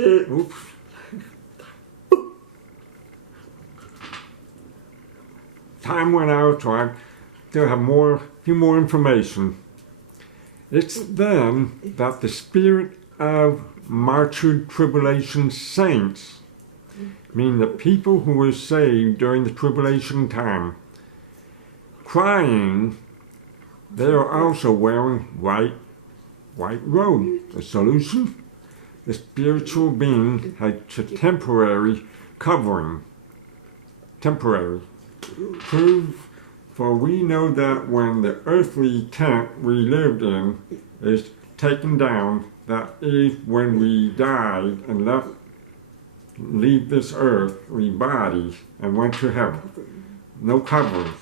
Oops. Time went out, so I still have few more information. It's then that the spirit of martyred tribulation saints, meaning the people who were saved during the tribulation time, crying, they are also wearing white robes. The solution? The spiritual being had a temporary covering. Temporary. Prove, for we know that when the earthly tent we lived in is taken down, that is when we died and leave this earthly body and went to heaven. No covering.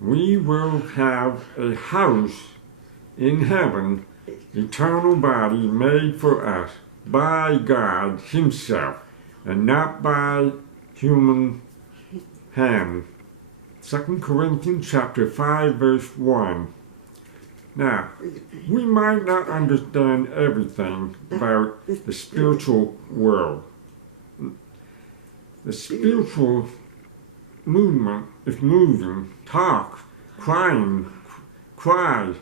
We will have a house in heaven, eternal body made for us by God Himself, and not by human hand. 2 Corinthians chapter 5, verse 1. Now, we might not understand everything about the spiritual world. The spiritual movement is moving, talk, crying, cry,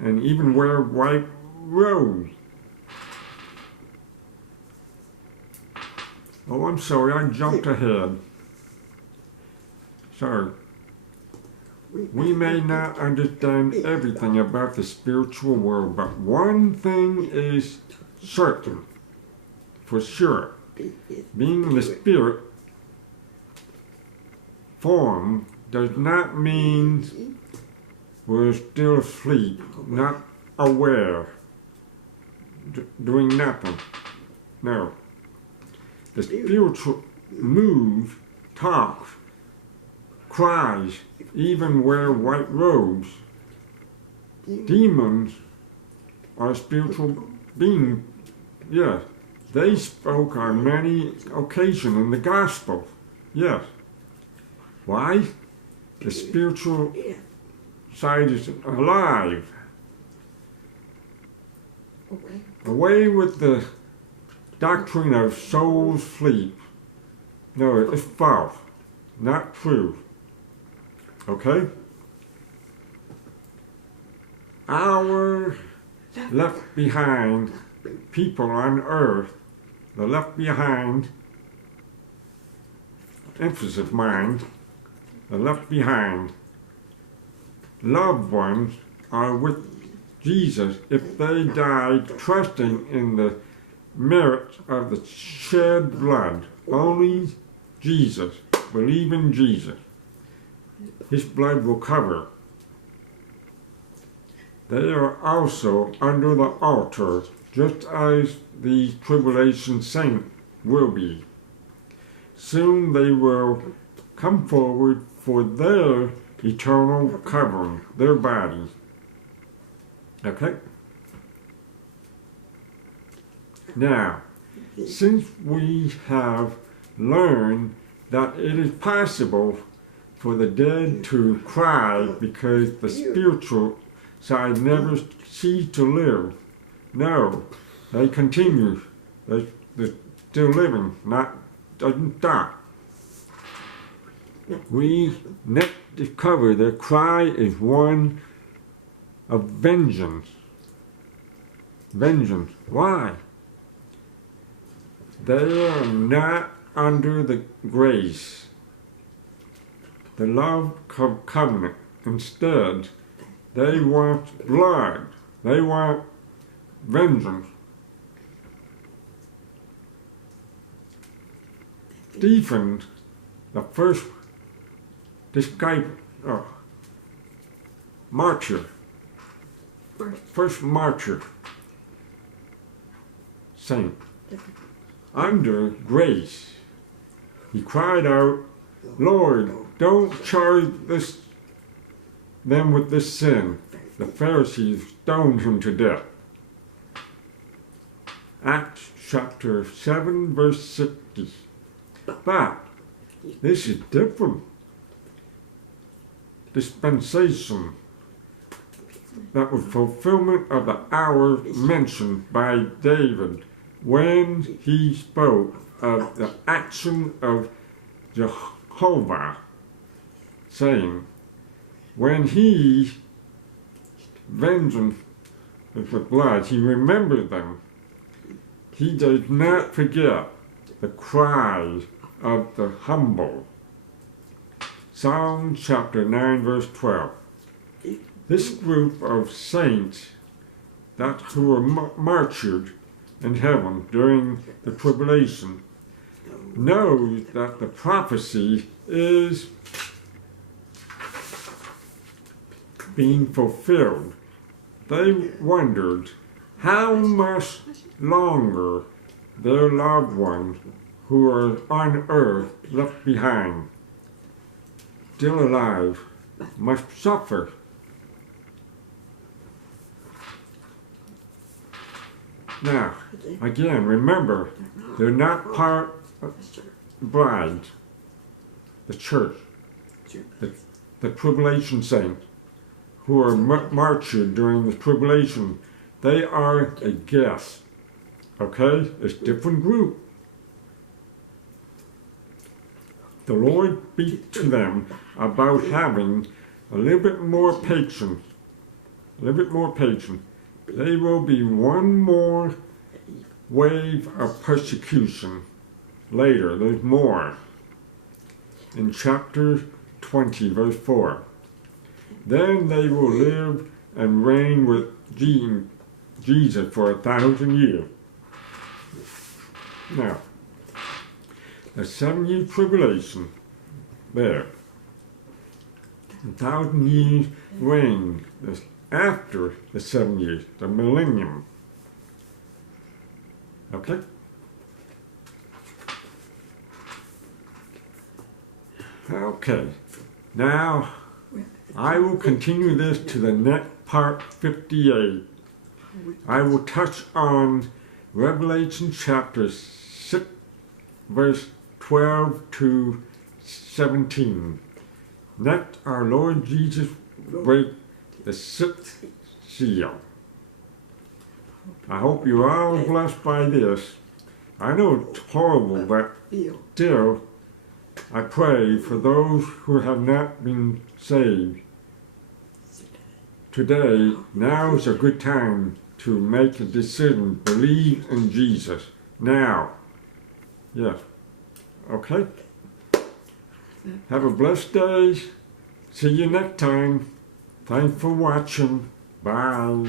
and even wear white robes. Oh, I'm sorry, I jumped ahead. Sorry. We may not understand everything about the spiritual world, but one thing is certain, for sure. Being in the spirit form does not mean we're still asleep, not aware, doing nothing. No. The spiritual move, talks, cries, even wear white robes. Demons are spiritual beings. Yes, they spoke on many occasions in the gospel. Yes. Why? The spiritual side is alive. Away with the doctrine of souls sleep. No, it's false. Not true. Okay? Our left behind people on earth, the left behind, emphasis mind, the left behind loved ones are with Jesus if they died trusting in the merits of the shed blood. Only Jesus. Believe in Jesus. His blood will cover. They are also under the altar, just as the tribulation saint will be. Soon they will come forward for their eternal covering, their bodies. Okay? Now, since we have learned that it is possible for the dead to cry because the spiritual side never cease to live. No, they continue. They're still living, doesn't stop. We next discover their cry is one of vengeance. Vengeance. Why? They are not under the grace, the love covenant. Instead, they want blood. They want vengeance. Stephen, the first martyr, saint, under grace, he cried out, Lord, don't charge them with this sin. The Pharisees stoned him to death. Acts chapter 7, verse 60. But this is different. Dispensation. that was fulfillment of the hour mentioned by David when he spoke of the action of Jehovah, saying, when he vengeance with blood, he remembered them. He does not forget the cry of the humble. Psalm chapter 9, verse 12. This group of saints who were martyred in heaven during the tribulation knows that the prophecy is being fulfilled. They wondered how much longer their loved ones who are on earth left behind, still alive, must suffer. Now, again, remember, they're not part of the bride, the church, the tribulation saints who are martyred during the tribulation. They are a guest, okay? It's a different group. The Lord speaks to them about having a little bit more patience, There will be one more wave of persecution later. There's more. In chapter 20, verse 4. Then they will live and reign with Jesus for 1,000 years. Now, the 7-year tribulation, there. 1,000 years reign after the 7 years, the millennium. Okay? Okay. Now, I will continue this to the next part 58. I will touch on Revelation chapter 6, verse 12 to 17. Next, our Lord Jesus break the 6th seal. I hope you're all blessed by this. I know it's horrible, but still, I pray for those who have not been saved. Today, now is a good time to make a decision. Believe in Jesus. Now. Yes. Okay? Have a blessed day. See you next time. Thanks for watching. Bye.